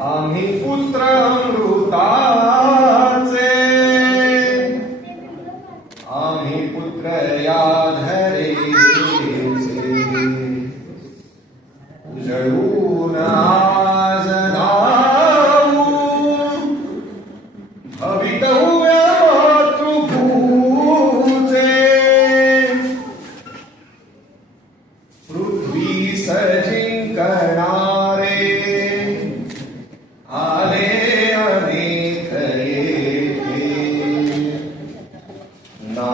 आम्ही पुत्र अमृताचे आम्ही पुत्र या धरेचे उजळून आज भवितऊ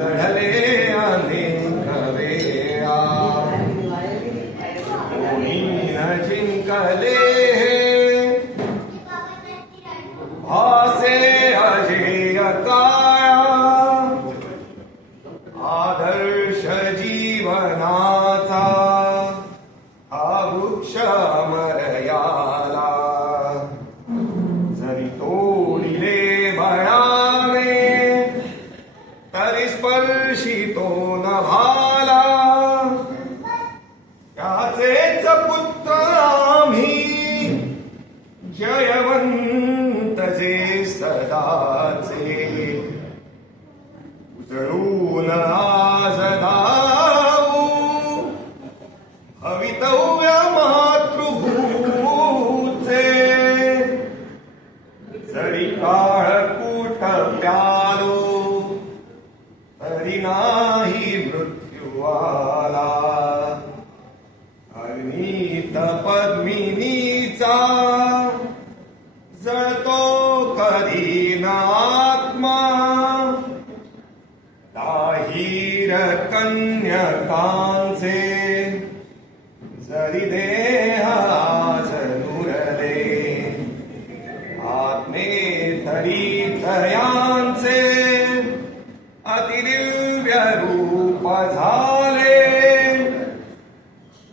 that तो नभाला। त्याचेच पुत्र आम्ही जयवंत जे सदाचे। उजळून आज धाऊ भवितव्य मातृभूचे। जरी काळ कुठ प्या नाही मृत्यूवाला। अग्नित पद्मिनीचा जळतो कधी नात्मा ताहीर कन्यकांचे जरी देह दुरले आत्मे तरी तया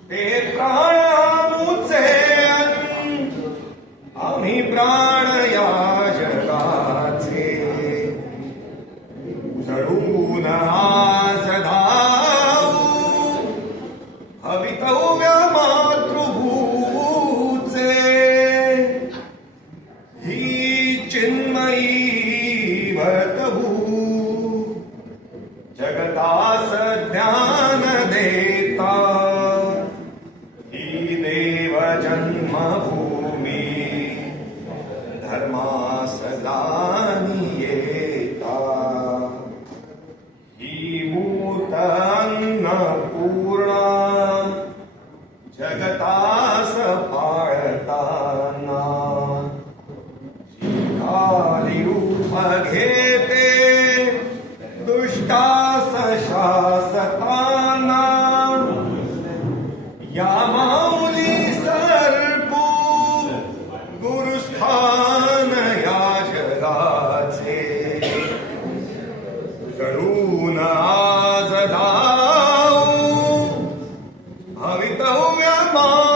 They कहता हूँ मैं माँ